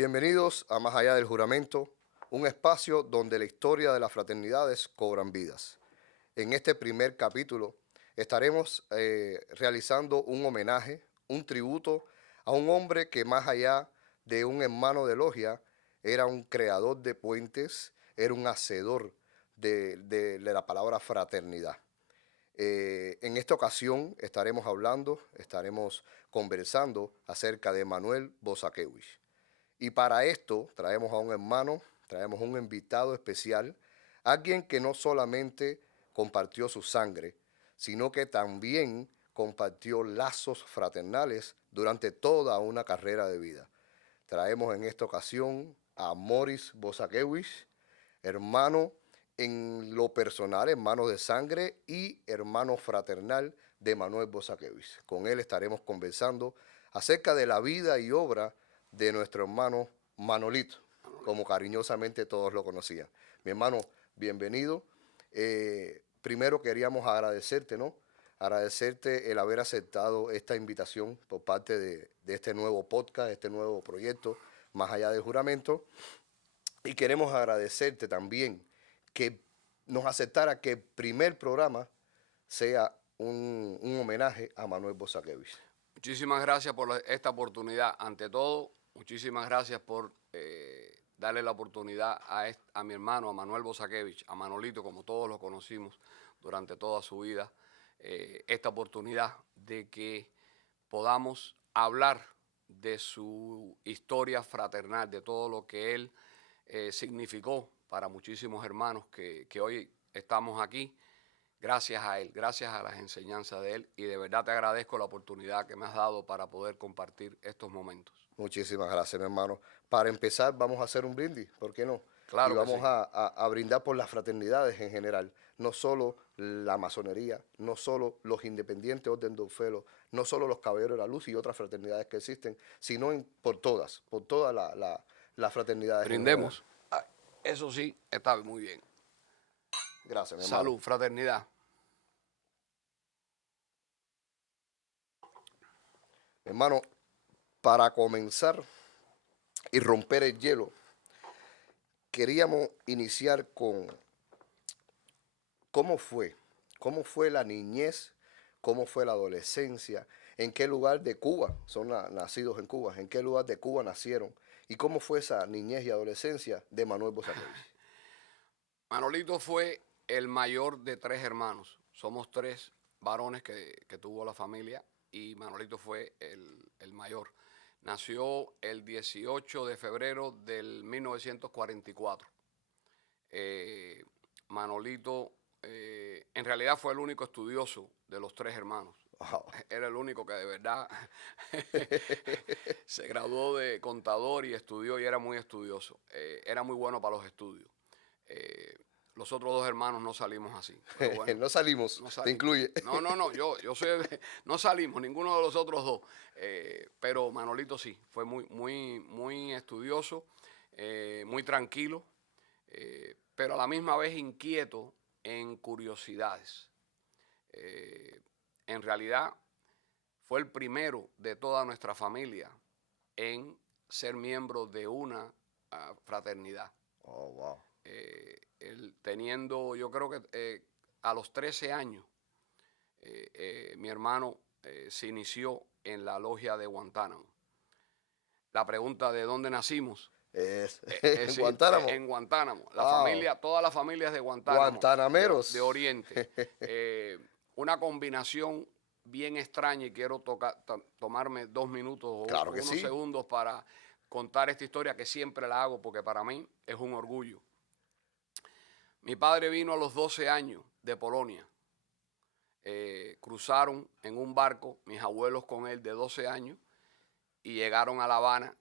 Bienvenidos a Más Allá del Juramento, un espacio donde la historia de las fraternidades cobran vidas. En este primer capítulo estaremos realizando un homenaje, un tributo a un hombre que más allá de un hermano de logia, era un creador de puentes, era un hacedor de la palabra fraternidad. En esta ocasión estaremos conversando acerca de Manuel Bozaquevich. Y para esto traemos a un hermano, traemos un invitado especial, alguien que no solamente compartió su sangre, sino que también compartió lazos fraternales durante toda una carrera de vida. Traemos en esta ocasión a Morris Bozaquevich, hermano en lo personal, hermano de sangre y hermano fraternal de Manuel Bozaquevich. Con él estaremos conversando acerca de la vida y obra de nuestro hermano Manolito, como cariñosamente todos lo conocían. Mi hermano, bienvenido. Primero queríamos agradecerte, ¿no? Agradecerte el haber aceptado esta invitación por parte de este nuevo podcast, este nuevo proyecto, Más Allá del Juramento. Y queremos agradecerte también que nos aceptara que el primer programa sea un homenaje a Manuel Bozaquevich. Muchísimas gracias por esta oportunidad. Ante todo, muchísimas gracias por darle la oportunidad a mi hermano, a Manuel Bozaquevich, a Manolito, como todos lo conocimos durante toda su vida, esta oportunidad de que podamos hablar de su historia fraternal, de todo lo que él significó para muchísimos hermanos que hoy estamos aquí. Gracias a él, gracias a las enseñanzas de él, y de verdad te agradezco la oportunidad que me has dado para poder compartir estos momentos. Muchísimas gracias, mi hermano. Para empezar, vamos a hacer un brindis, ¿por qué no? Y Claro que vamos sí. a brindar por las fraternidades en general, no solo la masonería, no solo los independientes Orden de Orfeo, no solo los Caballeros de la Luz y otras fraternidades que existen, sino por todas las fraternidades en general. Brindemos. Ah, eso sí, está muy bien. Gracias, mi hermano. Salud, fraternidad. Hermano, para comenzar y romper el hielo, queríamos iniciar con cómo fue, cómo fue la niñez, cómo fue la adolescencia, en qué lugar de Cuba son nacidos en Cuba, en qué lugar de Cuba nacieron y cómo fue esa niñez y adolescencia de Manuel Bozaquevich. Manolito fue el mayor de 3 hermanos. Somos 3 varones que tuvo la familia y Manolito fue el mayor. Nació el 18 de febrero del 1944. Eh, Manolito en realidad fue el único estudioso de los 3 hermanos. Wow. Era el único que de verdad se graduó de contador y estudió y era muy estudioso. Era muy bueno para los estudios. Eh, los otros 2 hermanos no salimos así, pero bueno, No salimos, no te salimos. incluye. No, yo soy, no salimos, ninguno de los otros 2. Pero Manolito sí, fue muy estudioso, muy tranquilo, pero a la misma vez inquieto en curiosidades. En realidad fue el primero de toda nuestra familia en ser miembro de una fraternidad. Oh, wow. Él teniendo, yo creo que a los 13 años, mi hermano se inició en la logia de Guantánamo. La pregunta de dónde nacimos, Es es en decir, Guantánamo. en Guantánamo. La Wow. familia, todas las familias de Guantánamo, de Guantanameros. Oriente. Una combinación bien extraña, y quiero tomarme 2 minutos Claro o que unos sí. segundos para contar esta historia que siempre la hago porque para mí es un orgullo. Mi padre vino a los 12 años de Polonia. Cruzaron en un barco, mis abuelos con él de 12 años, y llegaron a La Habana.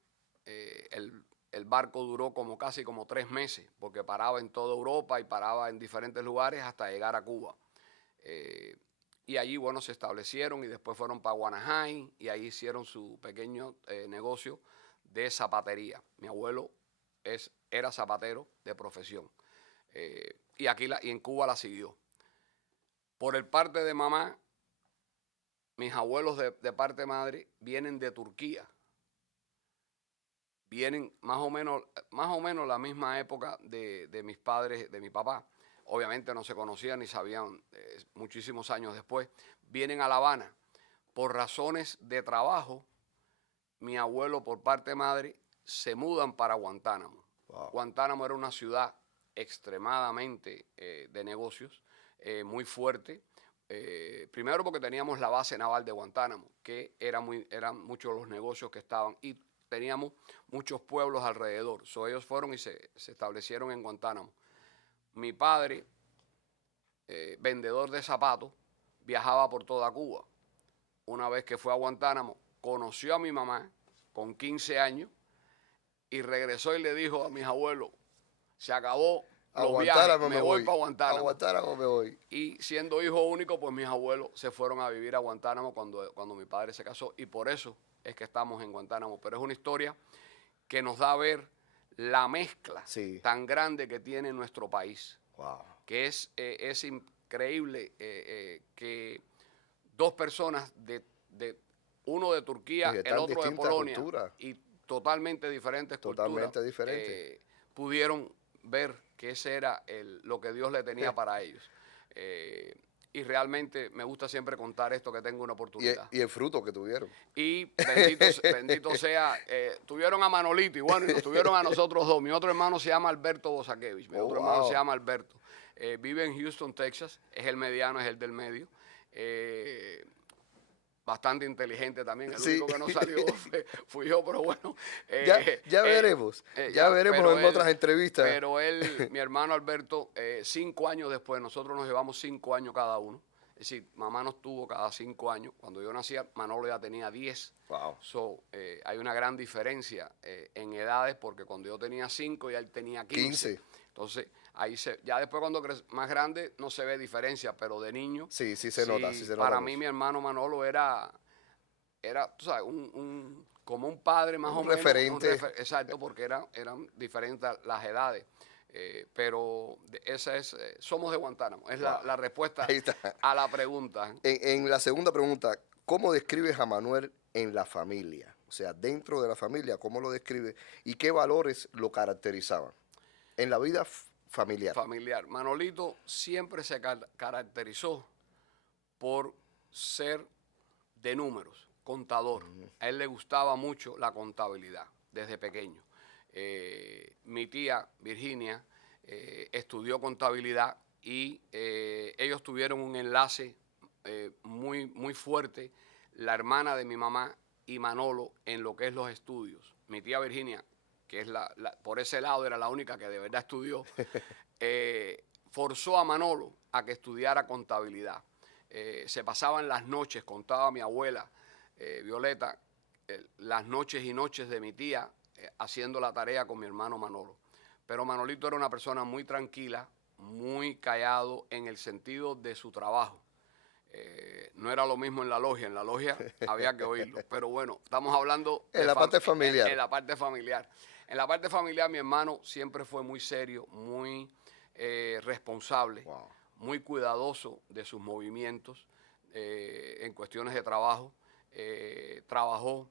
El barco duró casi como 3 meses, porque paraba en toda Europa y paraba en diferentes lugares hasta llegar a Cuba. Y allí, bueno, se establecieron y después fueron para Guanajain y ahí hicieron su pequeño negocio de zapatería. Mi abuelo era zapatero de profesión. Y en Cuba la siguió. Por el parte de mamá, mis abuelos de parte de madre vienen de Turquía. vienen más o menos la misma época de mis padres, de mi papá. Obviamente no se conocían ni sabían muchísimos años después. Vienen a La Habana por razones de trabajo. Mi abuelo por parte de madre se mudan para Guantánamo. Wow. Guantánamo era una ciudad extremadamente de negocios, muy fuerte. Primero porque teníamos la base naval de Guantánamo, que eran muchos los negocios que estaban, y teníamos muchos pueblos alrededor. Ellos fueron y se establecieron en Guantánamo. Mi padre, vendedor de zapatos, viajaba por toda Cuba. Una vez que fue a Guantánamo, conoció a mi mamá con 15 años y regresó y le dijo a mis abuelos, se acabó los viajes, me voy para Guantánamo. A Guantánamo me voy. Y siendo hijo único, pues mis abuelos se fueron a vivir a Guantánamo cuando mi padre se casó, y por eso es que estamos en Guantánamo. Pero es una historia que nos da a ver la mezcla tan grande que tiene nuestro país. Wow. Que es increíble que dos personas, uno de Turquía, el otro de Polonia, cultura. Y totalmente diferentes culturas, pudieron ver que ese era lo que Dios le tenía para ellos. Y realmente me gusta siempre contar esto, que tengo una oportunidad. Y el fruto que tuvieron. Y bendito sea, tuvieron a Manolito y bueno, y nos tuvieron a nosotros dos. Mi otro hermano se llama Alberto Bosakevich, mi otro hermano se llama Alberto. Vive en Houston, Texas, es el mediano, es el del medio. Bastante inteligente también, el único que no salió fui yo, pero bueno. Ya veremos, ya veremos en otras entrevistas. Pero mi hermano Alberto, 5 años después, nosotros nos llevamos 5 años cada uno. Es decir, mamá nos tuvo cada 5 años. Cuando yo nacía, Manolo ya tenía 10. Wow. Hay una gran diferencia en edades, porque cuando yo tenía 5, ya él tenía 15. Entonces, ya después cuando más grande no se ve diferencia, pero de niño. Sí se nota. Para mí, mi hermano Manolo era tú sabes, como un padre más o menos. Referente. Exacto, porque eran diferentes las edades. Pero somos de Guantánamo, es la respuesta a la pregunta. En la segunda pregunta, ¿cómo describes a Manuel en la familia? O sea, dentro de la familia, ¿cómo lo describes? ¿Y qué valores lo caracterizaban en la vida familiar? Manolito siempre se caracterizó por ser de números, contador. A él le gustaba mucho la contabilidad desde pequeño. Mi tía Virginia estudió contabilidad y ellos tuvieron un enlace muy, muy fuerte, la hermana de mi mamá y Manolo, en lo que es los estudios. Mi tía Virginia, que es por ese lado era la única que de verdad estudió, forzó a Manolo a que estudiara contabilidad. Se pasaban las noches, contaba mi abuela Violeta, las noches y noches de mi tía haciendo la tarea con mi hermano Manolo. Pero Manolito era una persona muy tranquila, muy callado en el sentido de su trabajo. No era lo mismo en la logia había que oírlo. Pero bueno, estamos hablando en la parte familiar. En la parte familiar. En la parte familiar, mi hermano siempre fue muy serio, muy responsable, muy cuidadoso de sus movimientos en cuestiones de trabajo. Trabajó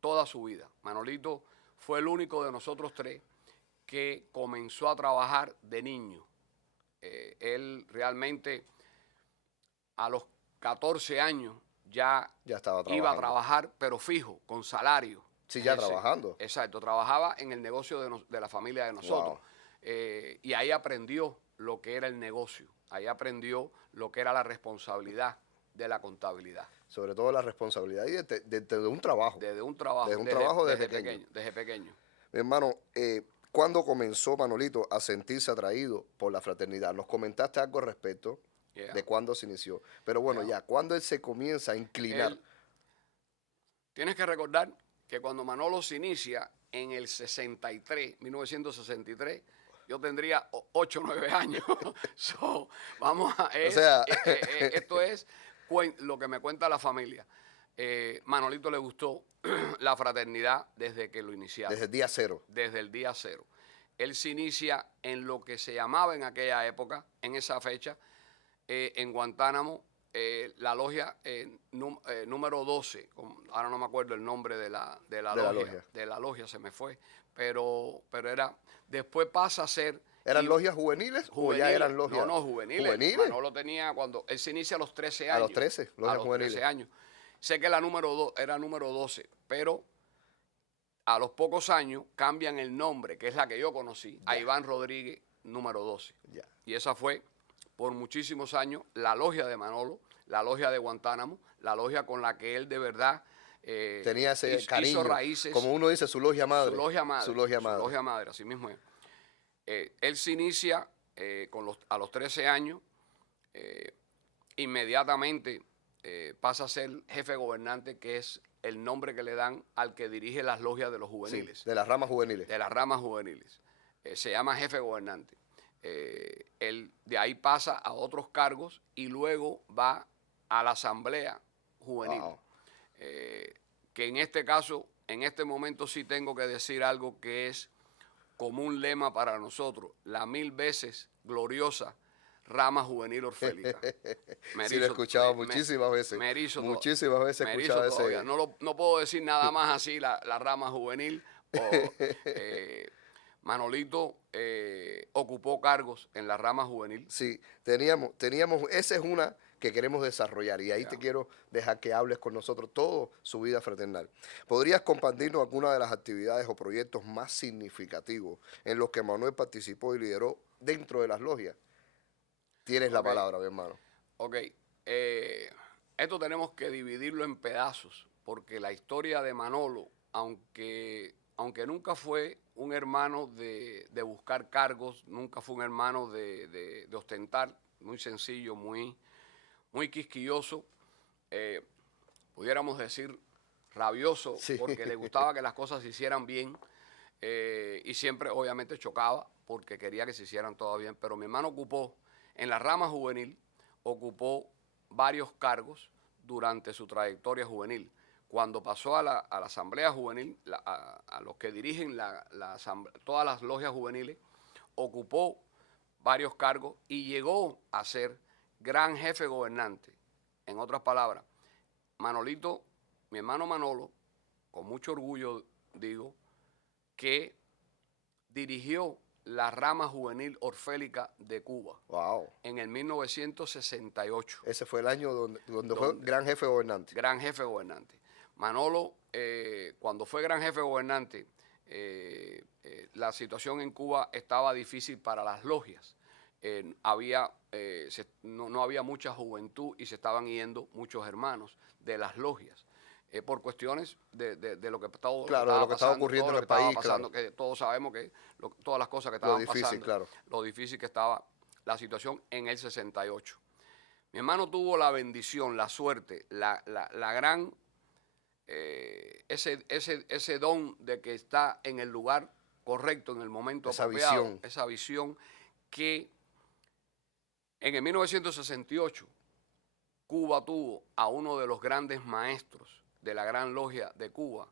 toda su vida. Manolito fue el único de nosotros tres que comenzó a trabajar de niño. Él realmente a los 14 años ya iba a trabajar, pero fijo, con salario. Sí, ya trabajando. Exacto, trabajaba en el negocio de la familia de nosotros. Y ahí aprendió lo que era el negocio, ahí aprendió lo que era la responsabilidad de la contabilidad. Sobre todo la responsabilidad y de un trabajo. Desde un trabajo. Desde pequeño. Mi hermano, ¿cuándo comenzó Manolito a sentirse atraído por la fraternidad? Nos comentaste algo al respecto de cuándo se inició. Pero bueno, ¿cuándo él se comienza a inclinar? Tienes que recordar que cuando Manolo se inicia en el 1963, yo tendría 8 o 9 años. Esto es lo que me cuenta la familia. Manolito le gustó la fraternidad desde que lo iniciaron. Desde el día cero. Desde el día cero. Él se inicia en lo que se llamaba en aquella época, en esa fecha, en Guantánamo, la logia número 12, ahora no me acuerdo el nombre de la logia, de la logia se me fue, pero era, después pasa a ser... ¿Eran logias juveniles o ya eran logias? No, juveniles. ¿Juveniles? Manolo tenía, cuando él se inicia a los 13 años. A los 13, logias juveniles. 13 años. Sé que la era número 12, pero a los pocos años cambian el nombre, que es la que yo conocí, a Iván Rodríguez, número 12. Ya. Y esa fue, por muchísimos años, la logia de Manolo, la logia de Guantánamo, la logia con la que él de verdad tenía ese cariño, hizo raíces. Como uno dice, su logia madre. Su logia madre. Su logia madre. Su logia madre, así mismo es. Él se inicia a los 13 años, inmediatamente pasa a ser jefe gobernante, que es el nombre que le dan al que dirige las logias de los juveniles. Sí, de las ramas juveniles. De las ramas juveniles. Se llama jefe gobernante. Él de ahí pasa a otros cargos y luego va a la asamblea juvenil. Wow. Que en este caso, en este momento sí tengo que decir algo que es como un lema para nosotros, la 1000 veces gloriosa rama juvenil orfélica. Sí, lo he escuchado muchísimas veces. Muchísimas veces he escuchado ese. No puedo decir nada más así, la rama juvenil. Manolito ocupó cargos en la rama juvenil. Sí, teníamos, esa es una que queremos desarrollar y ahí te quiero dejar que hables con nosotros toda su vida fraternal. ¿Podrías compartirnos alguna de las actividades o proyectos más significativos en los que Manuel participó y lideró dentro de las logias? Tienes la palabra, mi hermano. Ok, esto tenemos que dividirlo en pedazos porque la historia de Manolo, aunque nunca fue un hermano de buscar cargos, nunca fue un hermano de ostentar, muy sencillo, muy quisquilloso, pudiéramos decir rabioso, sí, porque le gustaba que las cosas se hicieran bien y siempre obviamente chocaba porque quería que se hicieran todo bien, pero mi hermano ocupó, en la rama juvenil, ocupó varios cargos durante su trayectoria juvenil. Cuando pasó a la asamblea juvenil, a los que dirigen todas las logias juveniles, ocupó varios cargos y llegó a ser gran jefe gobernante. En otras palabras, Manolito, mi hermano Manolo, con mucho orgullo digo, que dirigió la rama juvenil orfélica de Cuba. Wow. En el 1968. Ese fue el año donde fue gran jefe gobernante. Gran jefe gobernante. Manolo, cuando fue gran jefe gobernante, la situación en Cuba estaba difícil para las logias. No había mucha juventud y se estaban yendo muchos hermanos de las logias por cuestiones de lo que estaba ocurriendo en el país. Pasando, claro. Que todos sabemos que todas las cosas que estaban pasando, claro. Lo difícil que estaba la situación en el 68. Mi hermano tuvo la bendición, la suerte, la gran, ese don de que está en el lugar correcto, en el momento apropiado. Esa visión que en el 1968 Cuba tuvo a uno de los grandes maestros de la Gran Logia de Cuba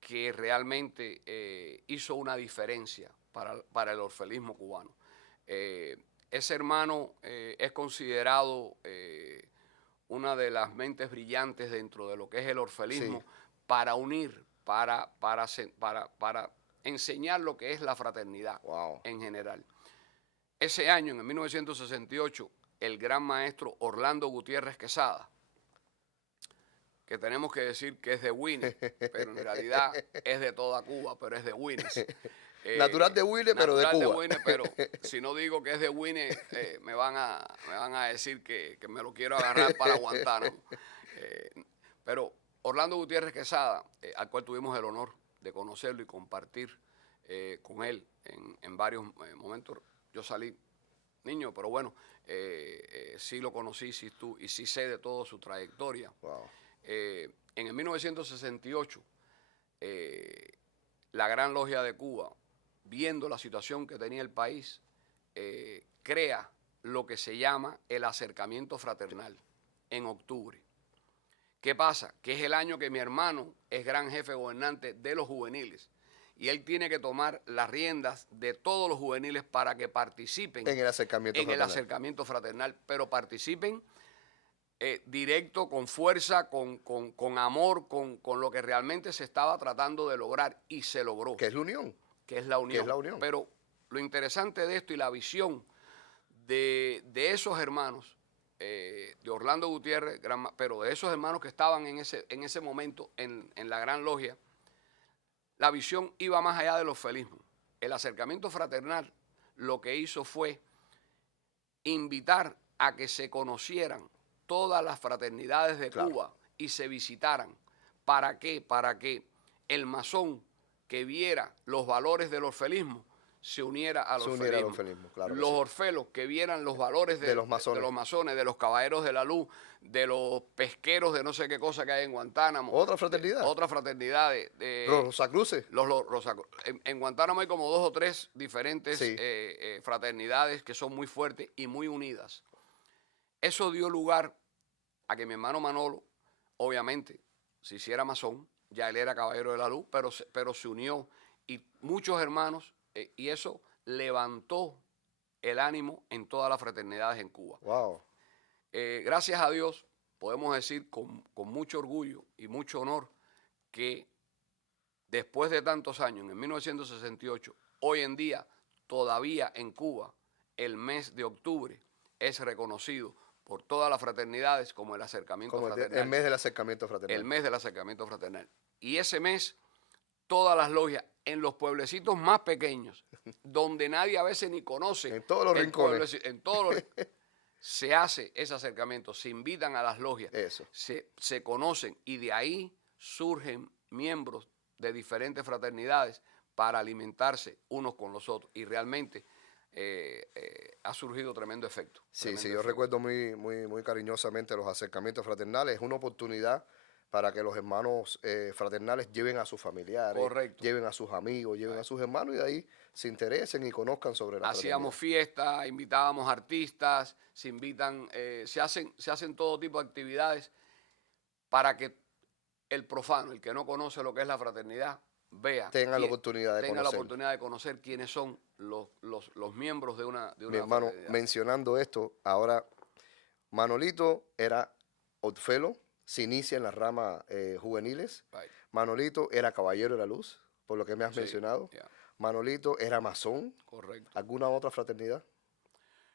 que realmente hizo una diferencia para el orfelismo cubano. Ese hermano es considerado una de las mentes brillantes dentro de lo que es el orfelismo, sí, para unir, para enseñar lo que es la fraternidad, wow, en general. Ese año, en 1968, el gran maestro Orlando Gutiérrez Quesada, que tenemos que decir que es de Winnie, pero en realidad es de toda Cuba, pero es de Winnie. Natural de Winnie, pero de Cuba. Natural de Winnie, pero si no digo que es de Winnie, me van a decir que me lo quiero agarrar para Guantánamo. Pero Orlando Gutiérrez Quesada, al cual tuvimos el honor de conocerlo y compartir con él en varios momentos. Yo salí niño, pero bueno, sí lo conocí, y sí sé de toda su trayectoria. Wow. En el 1968, la Gran Logia de Cuba, viendo la situación que tenía el país, crea lo que se llama el acercamiento fraternal en octubre. ¿Qué pasa? Que es el año que mi hermano es gran jefe gobernante de los juveniles y él tiene que tomar las riendas de todos los juveniles para que participen en el acercamiento fraternal, pero participen directo, con fuerza, con amor, con lo que realmente se estaba tratando de lograr y se logró. Que es la unión. Que es la unión. Que es la unión. Pero lo interesante de esto y la visión de esos hermanos, de Orlando Gutiérrez, pero de esos hermanos que estaban en ese momento en la Gran Logia, la visión iba más allá de los felismos. El acercamiento fraternal lo que hizo fue invitar a que se conocieran todas las fraternidades de Cuba y se visitaran. ¿Para qué? Para que el masón que viera los valores del orfelismo se uniera al orfelismo. Claro los sí. orfelos que vieran los valores de los masones, de los caballeros de la luz, de los pesqueros de no sé qué cosa que hay en Guantánamo. Otra fraternidad. Otra fraternidad de los Rosacruces. En Guantánamo hay como 2 o 3 diferentes fraternidades que son muy fuertes y muy unidas. Eso dio lugar a que mi hermano Manolo, obviamente, se hiciera masón. Ya él era caballero de la luz, pero se unió. Y muchos hermanos, y eso levantó el ánimo en todas las fraternidades en Cuba. Wow. Gracias a Dios, podemos decir con mucho orgullo y mucho honor que después de tantos años, en 1968, hoy en día, todavía en Cuba, el mes de octubre es reconocido por todas las fraternidades como el acercamiento fraternal. El mes del acercamiento fraternal. El mes del acercamiento fraternal. Y ese mes, todas las logias, en los pueblecitos más pequeños, donde nadie a veces ni conoce. En todos los rincones. En todos los se hace ese acercamiento, se invitan a las logias, Eso. Se conocen y de ahí surgen miembros de diferentes fraternidades para alimentarse unos con los otros. Y realmente ha surgido tremendo efecto. Sí, yo recuerdo muy cariñosamente los acercamientos fraternales. Es una oportunidad para que los hermanos fraternales lleven a sus familiares, lleven a sus amigos, lleven a sus hermanos y de ahí se interesen y conozcan sobre la Hacíamos fiestas, invitábamos artistas, se hacen todo tipo de actividades para que el profano, el que no conoce lo que es la fraternidad, tenga la oportunidad de conocer quiénes son los miembros de una Mi hermano, fraternidad. Mencionando esto, ahora Manolito era Orfelo, se inicia en las ramas juveniles. Right. Manolito era caballero de la luz, por lo que me has mencionado. Yeah. Manolito era masón. Correcto. ¿Alguna otra fraternidad?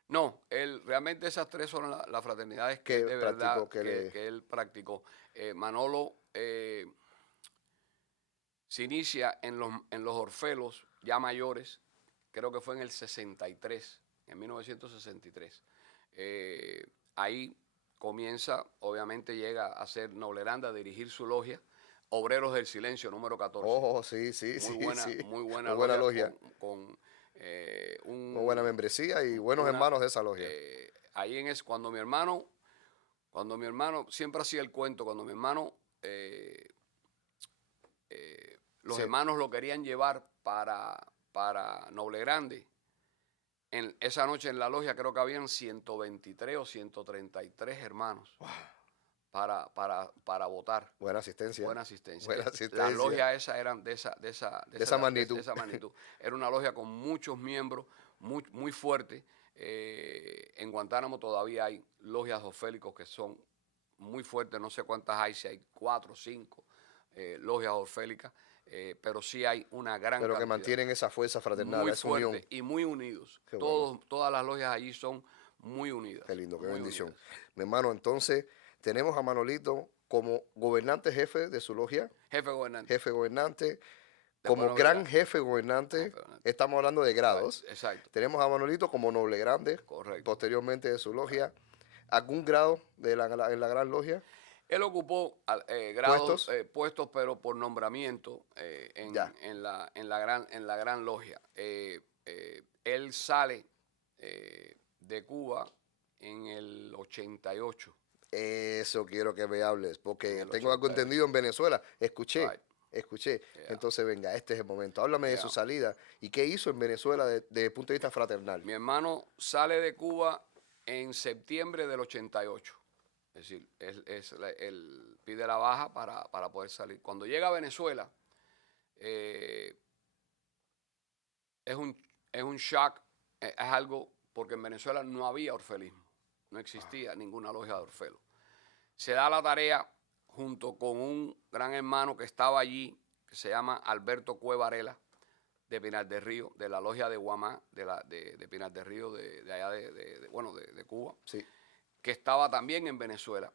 No, realmente esas 3 son las fraternidades que de verdad que él practicó. Manolo se inicia en los Orfelos ya mayores, creo que fue en el 63, en 1963. Ahí comienza, obviamente llega a ser Nobleranda, a dirigir su logia, Obreros del Silencio, número 14. Oh, sí. Muy buena logia. Muy buena membresía y buenos hermanos de esa logia. Ahí cuando mi hermano, siempre hacía el cuento, cuando mi hermano, los hermanos lo querían llevar para Noble Grande. En esa noche en la logia creo que habían 123 o 133 hermanos. Wow. Para votar. Buena asistencia. Las logias esas eran de esa magnitud. Era una logia con muchos miembros, muy fuerte. En Guantánamo todavía hay logias orfélicos que son muy fuertes. No sé cuántas hay, si hay 4 o 5 logias orfélicas. Pero sí hay una gran cantidad. Pero que mantienen esa fuerza fraternal, muy esa fuerte unión. Y muy unidos. Todas las logias allí son muy unidas. Qué lindo, qué bendición. Unidas. Mi hermano, entonces tenemos a Manolito como gobernante jefe de su logia. Jefe gobernante. Como gran jefe gobernante. Estamos hablando de grados. Exacto. Tenemos a Manolito como noble grande. Correcto. Posteriormente de su logia. ¿Algún grado en la gran logia? Él ocupó grados, puestos, pero por nombramiento en la gran logia. Él sale de Cuba en el 88. Eso quiero que me hables, porque tengo algo entendido en Venezuela. Escuché. Yeah. Entonces, venga, este es el momento. Háblame de su salida y qué hizo en Venezuela desde el punto de vista fraternal. Mi hermano sale de Cuba en septiembre del 88. Es decir, él pide la baja para poder salir. Cuando llega a Venezuela, es un shock, es algo, porque en Venezuela no había orfelismo, no existía ninguna logia de orfelo. se da la tarea junto con un gran hermano que estaba allí, que se llama Alberto Cueva Varela, de Pinar del Río, de la logia de Guamá, de Pinar del Río, de allá de Cuba, Sí. que estaba también en Venezuela.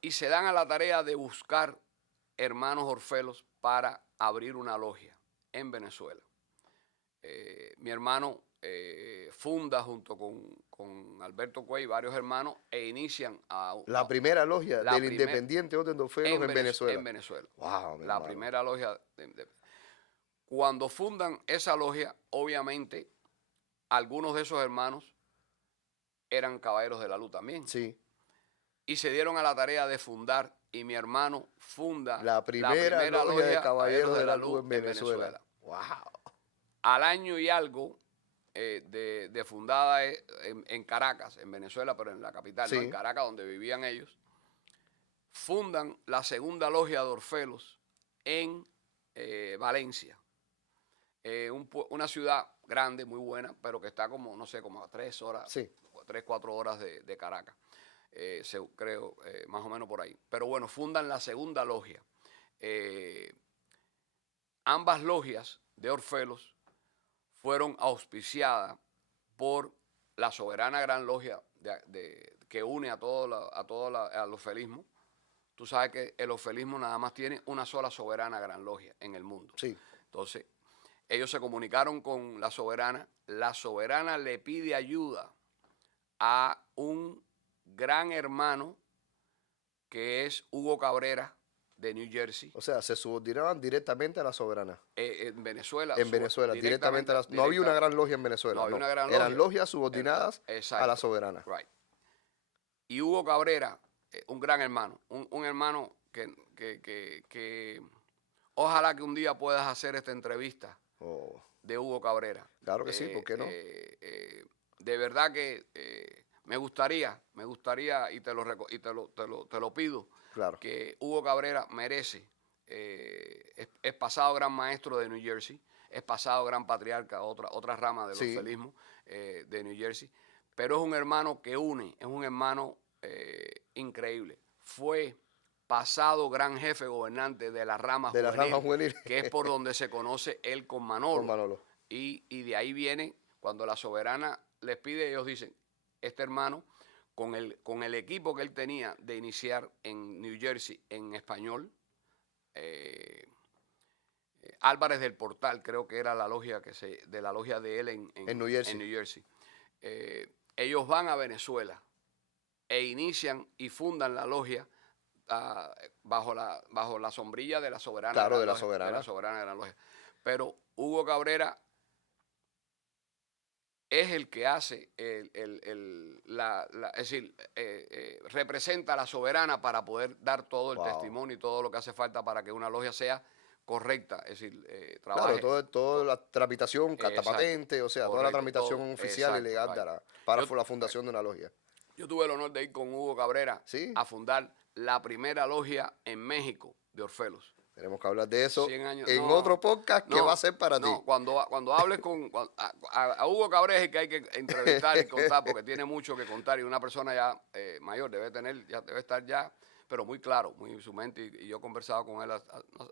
Y se dan a la tarea de buscar hermanos orfelos para abrir una logia en Venezuela. Mi hermano funda junto con Alberto Cuey y varios hermanos e inician La primera logia la del primer- Independiente Orden de Orfebres en Venezuela. En Venezuela. Wow, mi La hermano. primera logia. Cuando fundan esa logia, obviamente, algunos de esos hermanos eran caballeros de la luz también. Sí. Y se dieron a la tarea de fundar, y mi hermano funda La primera logia de Caballeros de la Luz en Venezuela. Wow. Al año y algo de fundada en Caracas, en Venezuela, pero en la capital, Sí. ¿no? En Caracas, donde vivían ellos, fundan la segunda logia de Orfelos en Valencia. Una ciudad grande, muy buena, pero que está como, no sé, como a 3 horas, Sí. 3, 4 horas de Caracas. Creo, más o menos por ahí. Pero bueno, fundan la segunda logia. Ambas logias de Orfelos fueron auspiciadas por la soberana gran logia que une a al orfelismo. Tú sabes que el orfelismo nada más tiene una sola soberana gran logia en el mundo. Sí. Entonces, ellos se comunicaron con la soberana le pide ayuda a un gran hermano que es Hugo Cabrera de New Jersey. O sea, se subordinaban directamente a la soberana. En Venezuela. En Venezuela, directamente a la, no había una gran logia en Venezuela. No había una gran Eran logia. logias subordinadas a la soberana. Right. Y Hugo Cabrera, un gran hermano, un hermano que ojalá que un día puedas hacer esta entrevista de Hugo Cabrera. Claro que sí, ¿por qué no? De verdad que me gustaría, y te lo pido, claro, que Hugo Cabrera merece. Es pasado gran maestro de New Jersey, es pasado gran patriarca, otra rama del orfelismo de New Jersey, pero es un hermano que une, es un hermano increíble. Fue pasado gran jefe gobernante de la rama juvenil, que es por donde se conoce él con Manolo. Y de ahí viene, cuando la soberana les pide, ellos dicen, este hermano, con el equipo que él tenía de iniciar en New Jersey en español, Álvarez del Portal, creo que era la logia de la logia de él en New Jersey. Ellos van a Venezuela e inician y fundan la logia bajo la sombrilla de la soberana. Claro, de la soberana gran logia. Pero Hugo Cabrera es el que hace, es decir, representa a la soberana para poder dar todo el testimonio y todo lo que hace falta para que una logia sea correcta, es decir, trabaje. Claro, toda la tramitación, carta patente, o sea, toda la tramitación oficial y legal para la fundación de una logia. Yo tuve el honor de ir con Hugo Cabrera a fundar la primera logia en México de Orfelos. Tenemos que hablar de eso en otro podcast que va a ser para ti. Cuando hables a Hugo Cabrera es el que hay que entrevistar y contar, porque tiene mucho que contar, y una persona ya mayor debe estar ya, pero muy claro, muy en su mente, y yo he conversado con él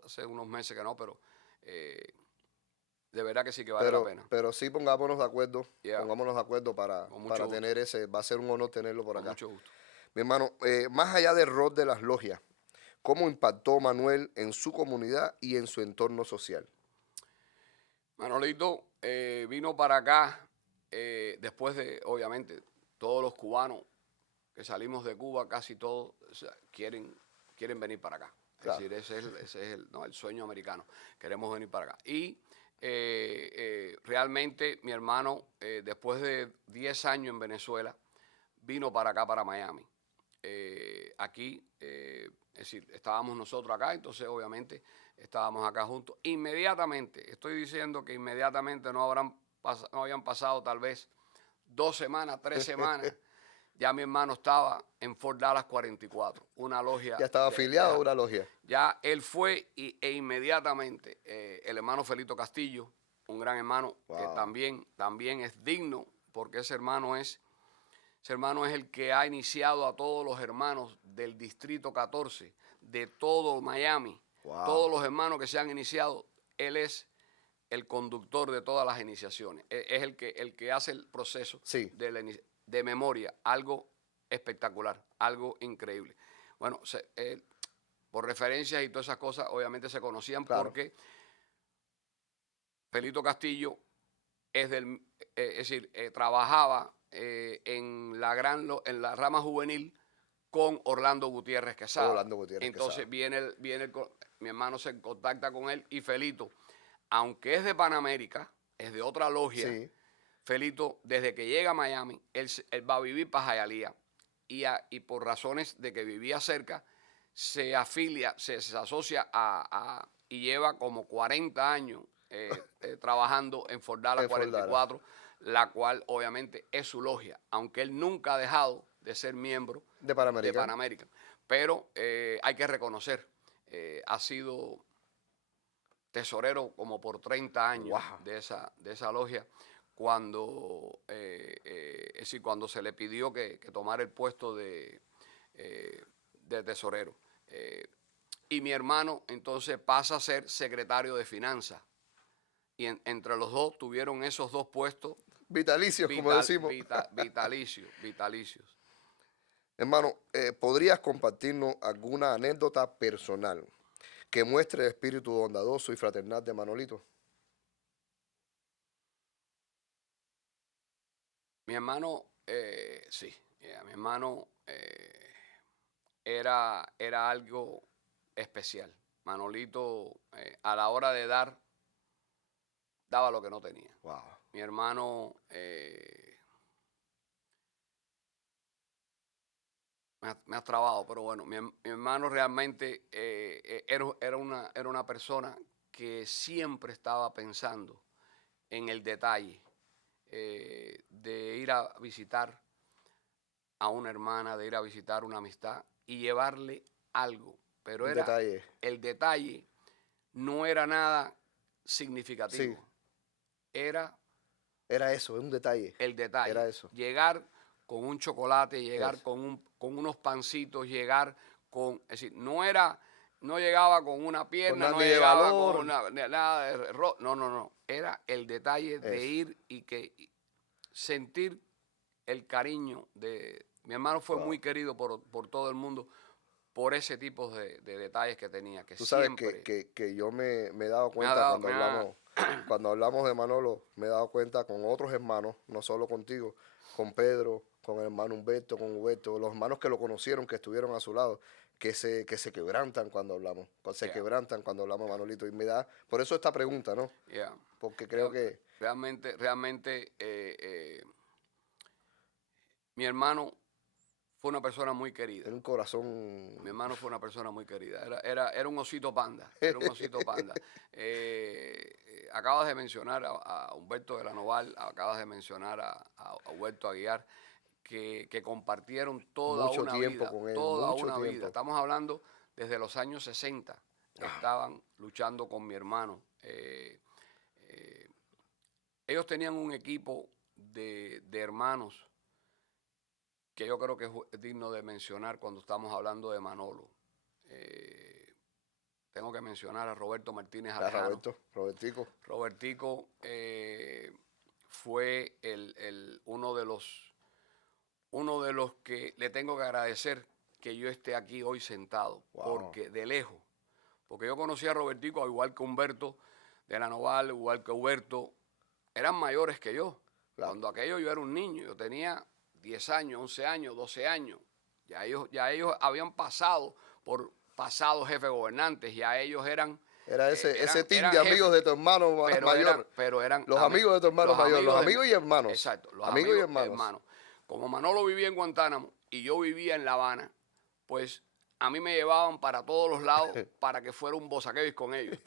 hace unos meses que no, pero de verdad que sí que vale la pena. Pero sí pongámonos de acuerdo, para tener ese, va a ser un honor tenerlo por acá. Con mucho gusto. Mi hermano, más allá del rol de las logias, ¿cómo impactó Manuel en su comunidad y en su entorno social? Manolito vino para acá después de, obviamente, todos los cubanos que salimos de Cuba, casi todos quieren venir para acá. Claro. Es decir, ese es el sueño americano. Queremos venir para acá. Y realmente mi hermano, después de 10 años en Venezuela, vino para acá, para Miami. Aquí, es decir, estábamos nosotros acá, entonces obviamente estábamos acá juntos. Inmediatamente, estoy diciendo que inmediatamente no habían pasado tal vez 2 semanas, 3 semanas, ya mi hermano estaba en Fort Dallas 44, una logia. Ya estaba afiliado a una logia. Ya él fue e inmediatamente el hermano Felito Castillo, un gran hermano que también es digno, porque ese hermano Ese hermano es el que ha iniciado a todos los hermanos del Distrito 14, de todo Miami. Wow. Todos los hermanos que se han iniciado, él es el conductor de todas las iniciaciones. Es el que hace el proceso Sí. de memoria. Algo espectacular, algo increíble. Bueno, por referencias y todas esas cosas, obviamente se conocían Claro. porque Felito Castillo es decir, trabajaba en la rama juvenil con Orlando Gutiérrez Quesada. Orlando Gutiérrez Entonces Quesada. mi hermano se contacta con él y Felito, aunque es de Panamérica, es de otra logia. Sí. Felito, desde que llega a Miami, él va a vivir para Hialeah y por razones de que vivía cerca, se afilia, se asocia y lleva como 40 años trabajando en Fort Dallas En Fort 44, la cual obviamente es su logia, aunque él nunca ha dejado de ser miembro De Panamérica. de Panamérica. Pero hay que reconocer, ha sido tesorero como por 30 años. Wow. de esa logia, cuando, es decir, cuando se le pidió que tomara el puesto de tesorero. Y mi hermano entonces pasa a ser secretario de finanzas. Y entre los dos tuvieron esos dos puestos Vitalicios, como decimos. Vitalicios. Hermano, ¿podrías compartirnos alguna anécdota personal que muestre el espíritu bondadoso y fraternal de Manolito? Mi hermano, sí, mi hermano era algo especial. Manolito, a la hora de dar, daba lo que no tenía. Wow. Mi hermano me has trabado, pero bueno, mi hermano realmente era una persona que siempre estaba pensando en el detalle de ir a visitar a una hermana, de ir a visitar una amistad y llevarle algo. Pero Un detalle. el detalle no era nada significativo. Sí. Era eso, es un detalle. el detalle. Era eso. Llegar con un chocolate, llegar Eso. con unos pancitos, llegar con... Es decir, no llegaba con una pierna, Con no nada de llegaba valor. con nada de no. Era el detalle de Eso. ir y sentir el cariño de... Mi hermano fue Wow. muy querido por todo el mundo por ese tipo de detalles que tenía. Que Tú sabes siempre... que yo me he dado cuenta cuando hablamos de Manolo, me he dado cuenta con otros hermanos, no solo contigo, con Pedro, con el hermano Humberto, con Huberto, los hermanos que lo conocieron, que estuvieron a su lado, que se quebrantan cuando hablamos, se quebrantan cuando hablamos de Manolito. Y me da, por eso esta pregunta, ¿no? Porque creo que... Realmente, mi hermano fue una persona muy querida. Tiene un corazón... Mi hermano fue una persona muy querida. Era un osito panda. Era un osito panda. Acabas de mencionar a Humberto de la Noval, acabas de mencionar a Humberto Aguiar, que compartieron toda Mucho una tiempo vida. con él, Toda mucho una vida. tiempo. Estamos hablando desde los años 60. Estaban luchando con mi hermano. Ellos tenían un equipo de hermanos que yo creo que es digno de mencionar cuando estamos hablando de Manolo. Tengo que mencionar a Roberto Martínez Alejano. Robertico. Robertico fue uno de los que le tengo que agradecer que yo esté aquí hoy sentado. Wow. Porque de lejos. Porque yo conocí a Robertico, igual que Humberto de la Noval, igual que Huberto, eran mayores que yo. Claro. Cuando aquello yo era un niño, yo tenía 10 años, 11 años, 12 años. Ya ellos habían pasado por pasados jefes gobernantes, ya ellos eran... Era ese team de amigos de tu hermano mayor. Pero eran los amigos de tu hermano mayor, los amigos y hermanos. Exacto, los amigos y hermanos. Como Manolo vivía en Guantánamo y yo vivía en La Habana, pues a mí me llevaban para todos los lados para que fuera un Bosaquevis con ellos,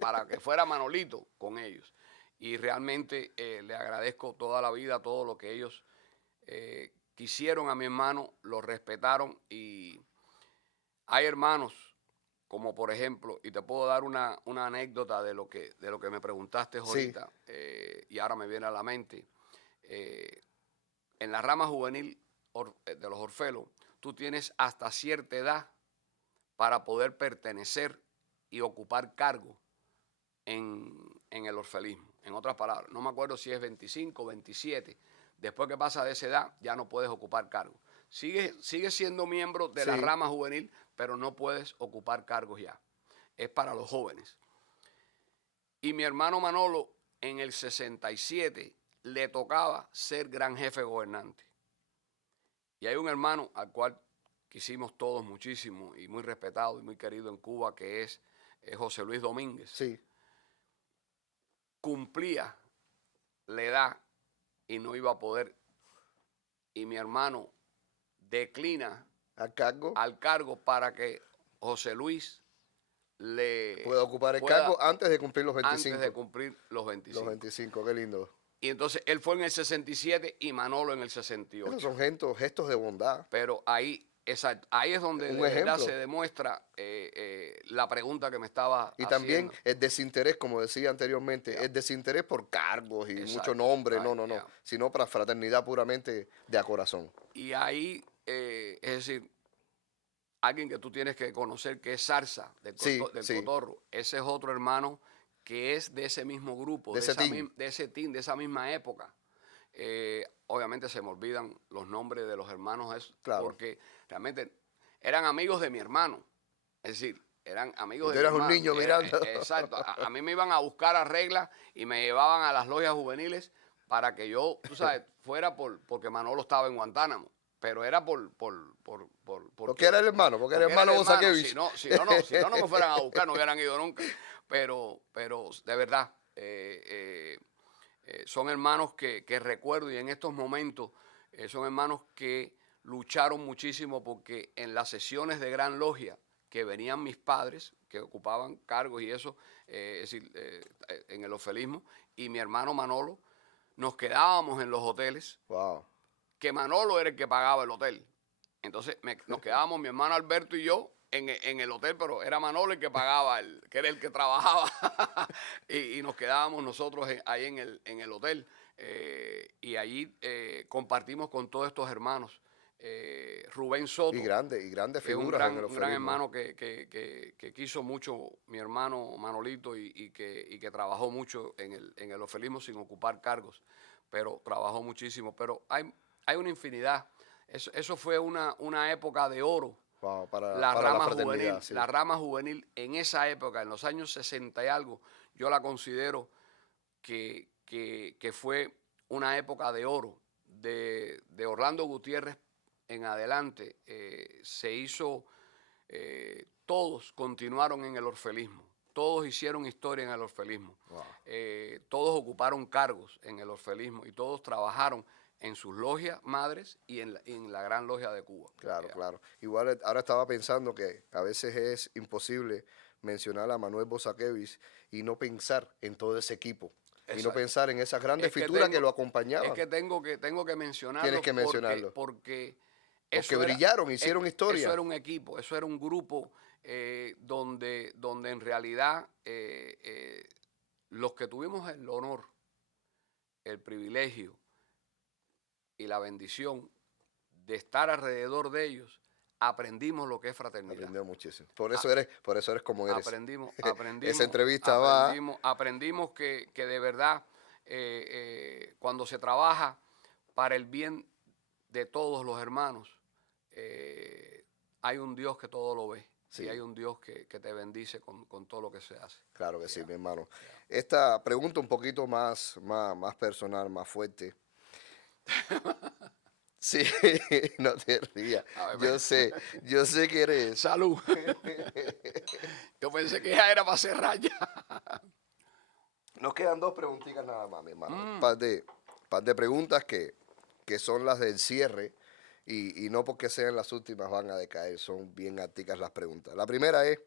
para que fuera Manolito con ellos. Y realmente le agradezco toda la vida todo lo que ellos quisieron a mi hermano, lo respetaron. Y hay hermanos, como por ejemplo, y te puedo dar una anécdota de lo que me preguntaste ahorita, sí. Y ahora me viene a la mente. En la rama juvenil, de los Orfelos, tú tienes hasta cierta edad para poder pertenecer y ocupar cargo en el orfelismo. En otras palabras, no me acuerdo si es 25 o 27. Después que pasa de esa edad, ya no puedes ocupar cargo. Sigues siendo miembro de la Sí. rama juvenil, pero no puedes ocupar cargos ya. Es para los jóvenes. Y mi hermano Manolo, en el 67, le tocaba ser gran jefe gobernante. Y hay un hermano al cual quisimos todos muchísimo y muy respetado y muy querido en Cuba, que es José Luis Domínguez. Sí. Cumplía la edad y no iba a poder. Y mi hermano declina ¿A cargo? al cargo para que José Luis le Puede ocupar el pueda, cargo antes de cumplir los 25. antes de cumplir los 25. Los 25, qué lindo. Y entonces él fue en el 67 y Manolo en el 68. Esos son gestos de bondad. Pero ahí, exacto, ahí es donde Un de verdad ejemplo. se demuestra la pregunta que me estaba Y haciendo. también el desinterés, como decía anteriormente, Ya. el desinterés por cargos y Exacto, mucho nombre, right, no, ya. sino para fraternidad puramente de a corazón. Y ahí, es decir, alguien que tú tienes que conocer que es Zarza, del Sí, sí. Cotorro. Ese es otro hermano que es de ese mismo grupo, De ese team. de ese team, de esa misma época. Obviamente se me olvidan los nombres de los hermanos, Claro. porque realmente eran amigos de mi hermano. Es decir, eran amigos Y tú de mi eras un hermano. niño mirando. Exacto. A mí me iban a buscar a regla y me llevaban a las logias juveniles para que yo, tú sabes, fuera porque Manolo estaba en Guantánamo. Pero era Porque era el hermano, porque era el hermano Bozaquevich. Si no, no me fueran a buscar, no hubieran ido nunca. Pero de verdad, son hermanos que recuerdo y en estos momentos son hermanos que lucharon muchísimo porque en las sesiones de Gran Logia que venían mis padres, que ocupaban cargos y eso, es decir, en el orfelismo, y mi hermano Manolo, nos quedábamos en los hoteles, Wow. que Manolo era el que pagaba el hotel. Entonces nos quedábamos mi hermano Alberto y yo en el hotel, pero era Manolo el que pagaba, que era el que trabajaba. y nos quedábamos nosotros ahí en el hotel. Y allí compartimos con todos estos hermanos. Rubén Soto. Y grandes Es un figuras en el un gran orfelismo. hermano que quiso mucho mi hermano Manolito y que trabajó mucho en el orfelismo sin ocupar cargos, pero trabajó muchísimo. Pero hay una infinidad. Eso fue una época de oro. Wow, para La la rama fraternidad, juvenil, sí. la rama juvenil en esa época, en los años 60 y algo, yo la considero que fue una época de oro. De Orlando Gutiérrez en adelante se hizo, todos continuaron en el orfelismo, todos hicieron historia en el orfelismo, Wow. todos ocuparon cargos en el orfelismo y todos trabajaron en sus logias madres y en la Gran Logia de Cuba. Claro, claro. Igual ahora estaba pensando que a veces es imposible mencionar a Manuel Bozaquevich y no pensar en todo ese equipo. Y no Exacto. pensar en esas grandes Es que figuras que tengo- lo Es acompañaban. que tengo que mencionarlo. Tienes que mencionarlo. Porque Porque eso brillaron, hicieron eso historia. era un equipo, eso era un grupo donde en realidad los que tuvimos el honor, el privilegio y la bendición de estar alrededor de ellos, aprendimos lo que es fraternidad. Aprendió muchísimo. Por Ah, eso eres como eres. Aprendimos, Esa entrevista va. aprendimos que de verdad cuando se trabaja para el bien de todos los hermanos, hay un Dios que todo lo ve. Sí. Y hay un Dios que te bendice con todo lo que se hace. Claro que sí, mi hermano. Esta pregunta un poquito más personal, más fuerte. Sí, no te rías. A ver, Yo sé que eres. salud. Yo pensé que ya era para cerrar ya. Nos quedan dos preguntitas nada más, mi hermano. Un par de preguntas que son las del cierre y no porque sean las últimas van a decaer, son bien articas las preguntas. La primera es,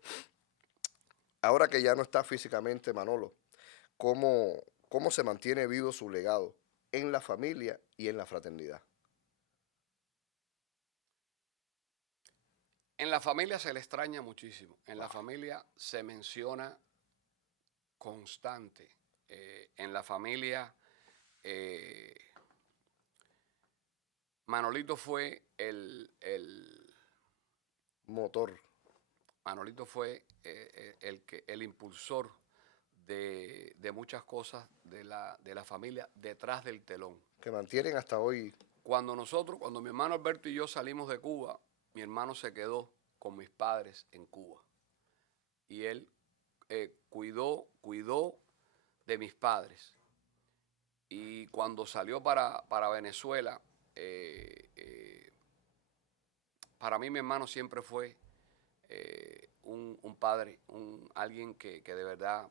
ahora que ya no está físicamente Manolo, ¿cómo se mantiene vivo su legado en la familia y en la fraternidad? En la familia se le extraña muchísimo. En la familia se menciona constante. En la familia Manolito fue Motor. Manolito fue el impulsor de muchas cosas de la familia detrás del telón. Que mantienen hasta hoy. Cuando mi hermano Alberto y yo salimos de Cuba, mi hermano se quedó con mis padres en Cuba. Y él cuidó de mis padres. Y cuando salió para Venezuela, para mí mi hermano siempre fue un padre, alguien que de verdad,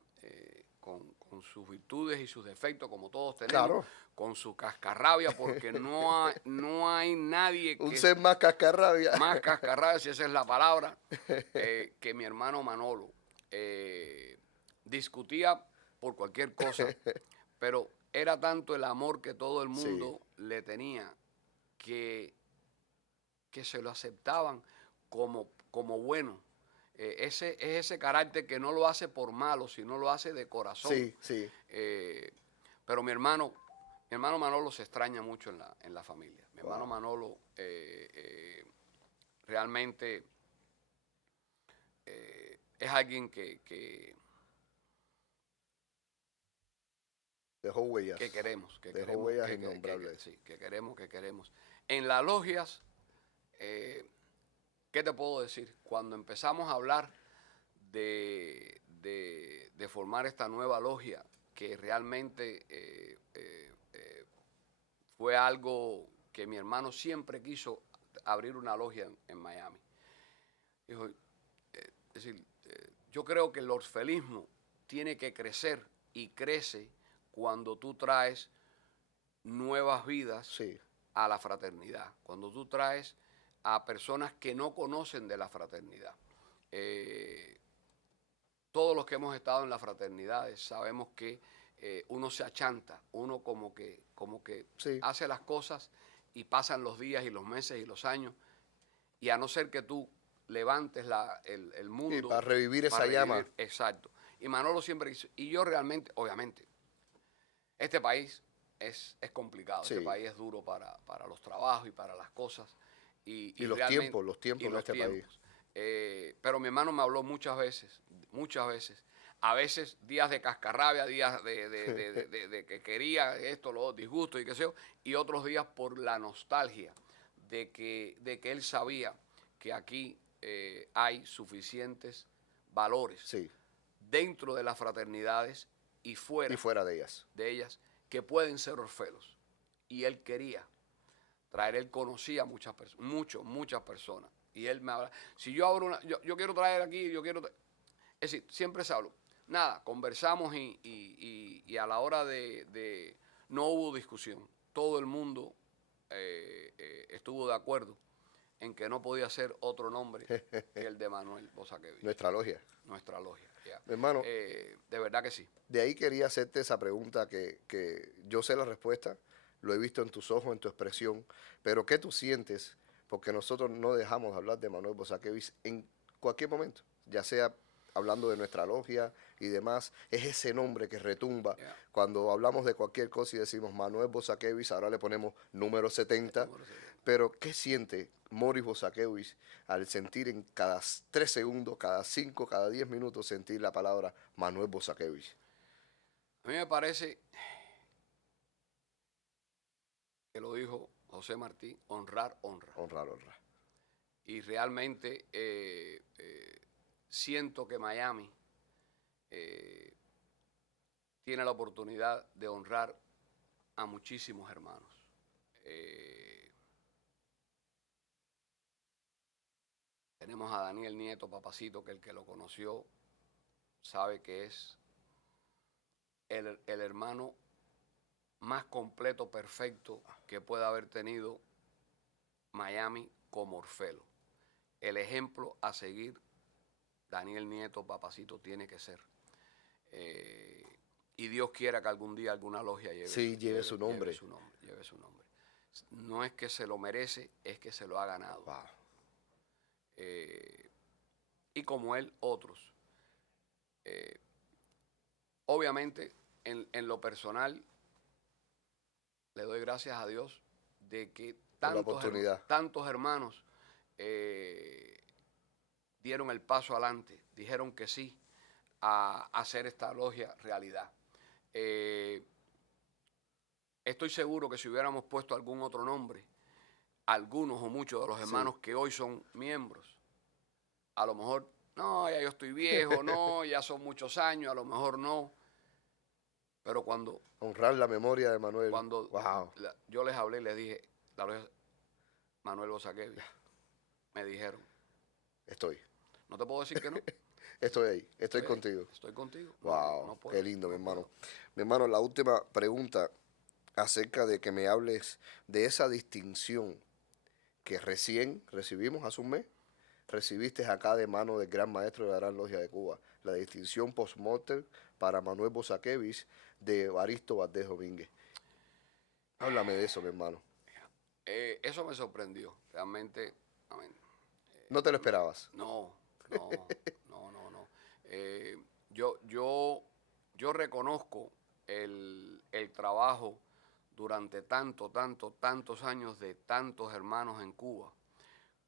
con sus virtudes y sus defectos, como todos tenemos, Claro. con su cascarrabia, porque no hay nadie Un que ser más cascarrabia. más cascarrabia, si esa es la palabra, que mi hermano Manolo. Discutía por cualquier cosa, pero era tanto el amor que todo el Sí. mundo le tenía que se lo aceptaban como bueno. Es ese carácter que no lo hace por malo, sino lo hace de corazón. Sí, sí. Pero mi hermano Manolo se extraña mucho en la familia. Mi hermano Wow. Manolo realmente es alguien que Dejó huellas. queremos, Dejó huellas innombrables. sí, que queremos. En las logias, ¿qué te puedo decir? Cuando empezamos a hablar de formar esta nueva logia, que realmente fue algo que mi hermano siempre quiso, abrir una logia en Miami. Dijo, es decir, yo creo que el orfelismo tiene que crecer y crece cuando tú traes nuevas vidas Sí. a la fraternidad, cuando tú traes a personas que no conocen de la fraternidad. Todos los que hemos estado en las fraternidades sabemos que uno se achanta, uno como que Sí. hace las cosas y pasan los días y los meses y los años, y a no ser que tú levantes el mundo. Sí, para revivir esa llama. Exacto. Y Manolo siempre dice, y yo realmente, obviamente, este país es complicado, Sí. este país es duro para los trabajos y para las cosas. Y los realmente, tiempos en este país. Pero mi hermano me habló muchas veces, a veces días de cascarrabia, días de que quería esto, lo disgusto y qué sé yo, y otros días por la nostalgia de que él sabía que aquí hay suficientes valores Sí. dentro de las fraternidades y Y fuera fuera de ellas. de ellas que pueden ser orfelos. Y él quería traer, él conocía muchas personas, muchas personas. Y él me habla, si yo abro yo quiero traer aquí, es decir, siempre se habló. Nada, conversamos y a la hora no hubo discusión. Todo el mundo estuvo de acuerdo en que no podía ser otro nombre que el de Manuel Bozaquevich. Nuestra logia. Nuestra logia, ya. Mi hermano, de verdad que sí. de ahí quería hacerte esa pregunta que yo sé la respuesta, lo he visto en tus ojos, en tu expresión, pero ¿qué tú sientes? Porque nosotros no dejamos de hablar de Manuel Bozaquevich en cualquier momento, ya sea hablando de nuestra logia y demás, es ese nombre que retumba. Yeah. Cuando hablamos de cualquier cosa y decimos Manuel Bozaquevich, ahora le ponemos número 70, Número 70. pero ¿qué siente Morris Bozaquevich al sentir en cada 3 segundos, cada 5, cada 10 minutos sentir la palabra Manuel Bozaquevich? A mí me parece que lo dijo José Martí, honrar, honra. Honrar, honrar. Y realmente siento que Miami tiene la oportunidad de honrar a muchísimos hermanos. Tenemos a Daniel Nieto, papacito, que el que lo conoció sabe que es el hermano más completo, perfecto que pueda haber tenido Miami como Orfelo. El ejemplo a seguir, Daniel Nieto, papacito, tiene que ser. Y Dios quiera que algún día alguna logia lleve su nombre. Lleve su nombre. No es que se lo merece, es que se lo ha ganado. Wow. Y como él, otros. Obviamente, en lo personal, le doy gracias a Dios de que por la oportunidad. Tantos hermanos dieron el paso adelante, dijeron que sí a hacer esta logia realidad. Estoy seguro que si hubiéramos puesto algún otro nombre, algunos o muchos de los hermanos que hoy son miembros, a lo mejor, no, ya yo estoy viejo, no, ya son muchos años, a lo mejor no. Pero cuando Honrar la memoria de Manuel. Cuando Wow. yo les hablé, les dije, la logia Manuel Bozaquevich, me dijeron, Estoy. no te puedo decir que no. Estoy ahí. Estoy Ahí, contigo. estoy contigo. Wow. No puedo, Qué lindo, mi no hermano. puedo. Mi hermano, la última pregunta acerca de que me hables de esa distinción que recién recibimos hace un mes. Recibiste acá de mano del gran maestro de la Gran Logia de Cuba, la distinción post-mortem para Manuel Bozaquevich de Evaristo Valdés Domínguez. Háblame de eso, mi hermano. Eso me sorprendió, realmente. Amén. ¿No te lo esperabas? No, no, no. Eh, yo reconozco el trabajo durante tantos años de tantos hermanos en Cuba,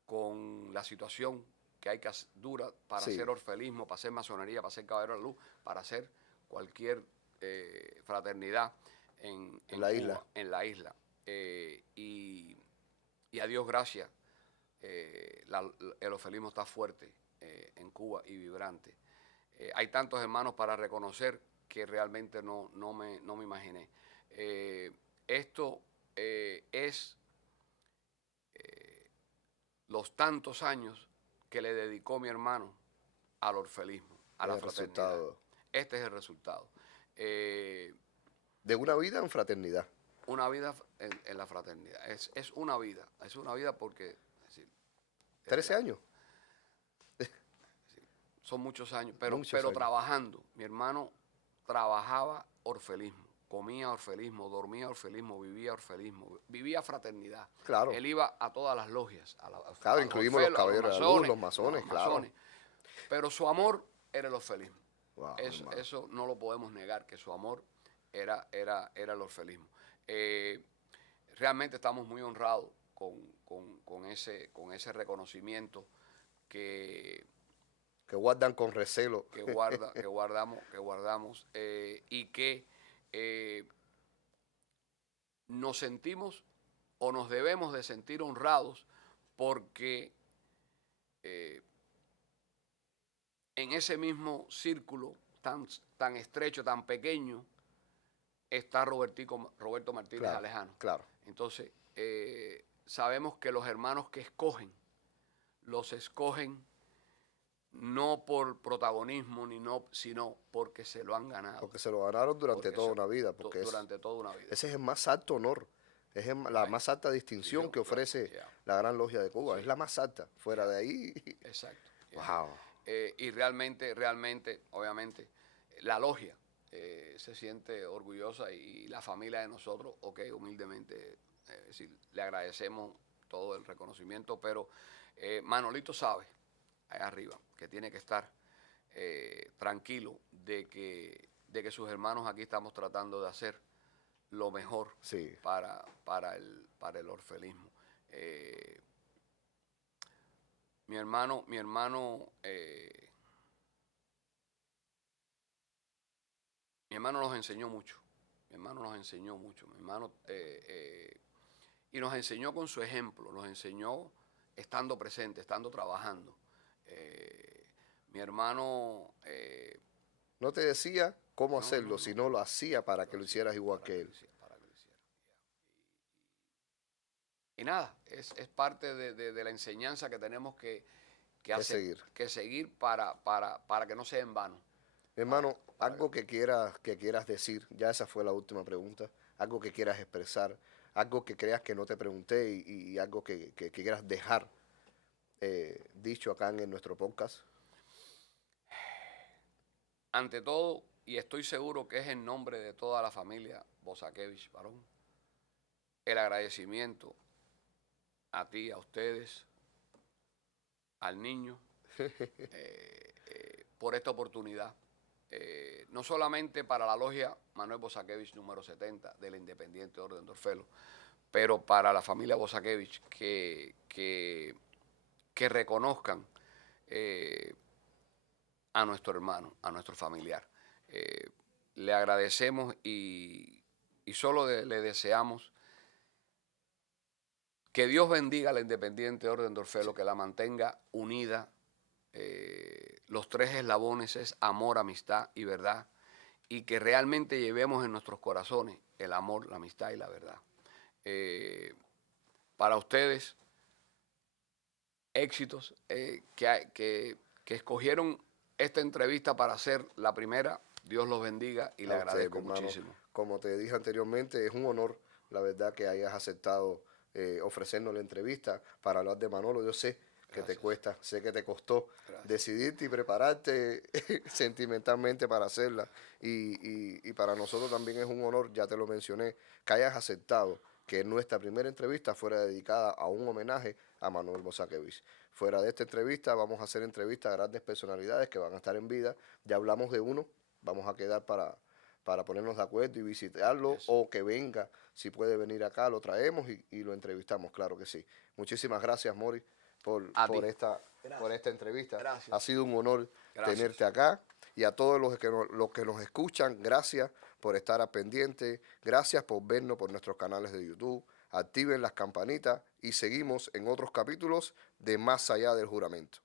con la situación que hay que dura para Sí. hacer orfelismo, para hacer masonería, para hacer caballero de la luz, para hacer cualquier fraternidad en la Cuba, isla. en la isla. Y a Dios gracias, el orfelismo está fuerte en Cuba y vibrante. Hay tantos hermanos para reconocer que realmente no me imaginé. Esto es los tantos años que le dedicó mi hermano al orfelismo, a la fraternidad. Resultado Este es el resultado. de una vida en fraternidad. Una vida en la fraternidad. Es una vida porque, es decir, 13 años. son muchos años, pero Años. trabajando. Mi hermano trabajaba orfelismo, comía orfelismo, dormía orfelismo, vivía fraternidad. Claro. Él iba a todas las logias, Claro, a los incluimos orfelos, los caballeros de la luz, los masones, claro. Pero su amor era el orfelismo. Wow, Eso no lo podemos negar, que su amor era el orfelismo. Realmente estamos muy honrados con ese reconocimiento que guardan con recelo. que guardamos y que nos sentimos o nos debemos de sentir honrados porque en ese mismo círculo tan estrecho, tan pequeño, está Roberto Martínez Claro, Alejano. claro. Entonces, sabemos que los hermanos que escogen, los escogen no por protagonismo, sino porque se lo han ganado. Porque se lo ganaron durante toda una vida. Porque durante toda una vida. Ese es el más alto honor. Es la más alta distinción que ofrece la Gran Logia de Cuba. Es la más alta. Fuera de ahí. Exacto. Wow. Y realmente, obviamente, la logia se siente orgullosa y la familia de nosotros, humildemente, decir, le agradecemos todo el reconocimiento, pero Manolito sabe, allá arriba, que tiene que estar tranquilo de que sus hermanos aquí estamos tratando de hacer lo mejor para el orfelismo. Mi hermano nos enseñó mucho. Mi hermano y nos enseñó con su ejemplo, nos enseñó estando presente, estando trabajando. Mi hermano no te decía cómo hacerlo, sino lo hacía para que lo hicieras igual que él. Y nada, es parte de la enseñanza que tenemos que seguir para que no sea en vano. Mi hermano, algo que quieras decir, ya esa fue la última pregunta, algo que quieras expresar, algo que creas que no te pregunté y algo que quieras dejar dicho acá en nuestro podcast. Ante todo, y estoy seguro que es en nombre de toda la familia Bozaquevich Barón, el agradecimiento a ti, a ustedes, al niño, por esta oportunidad. No solamente para la logia Manuel Bozaquevich número 70 de la Independiente Orden de Orfelo, pero para la familia Bosakevich que reconozcan a nuestro hermano, a nuestro familiar. Le agradecemos y solo le deseamos que Dios bendiga a la Independiente Orden de Orfeo, que la mantenga unida. Los tres eslabones es amor, amistad y verdad, y que realmente llevemos en nuestros corazones el amor, la amistad y la verdad. Para ustedes, éxitos, que escogieron esta entrevista para hacer la primera. Dios los bendiga y le agradezco muchísimo. Como te dije anteriormente, es un honor, la verdad, que hayas aceptado ofrecernos la entrevista para hablar de Manolo. Yo sé que te cuesta, sé que te costó decidirte y prepararte sentimentalmente para hacerla. Y para nosotros también es un honor, ya te lo mencioné, que hayas aceptado que nuestra primera entrevista fuera dedicada a un homenaje a Manuel Bosakevich. Fuera de esta entrevista vamos a hacer entrevistas a grandes personalidades que van a estar en vida. Ya hablamos de uno, vamos a quedar para ponernos de acuerdo y visitarlo, o que venga, si puede venir acá, lo traemos y lo entrevistamos, claro que sí. Muchísimas gracias, Mori, por esta entrevista. Gracias. Ha sido un honor tenerte acá. Y a todos los que nos escuchan, gracias por estar al pendiente, gracias por vernos por nuestros canales de YouTube, activen las campanitas y seguimos en otros capítulos de Más Allá del Juramento.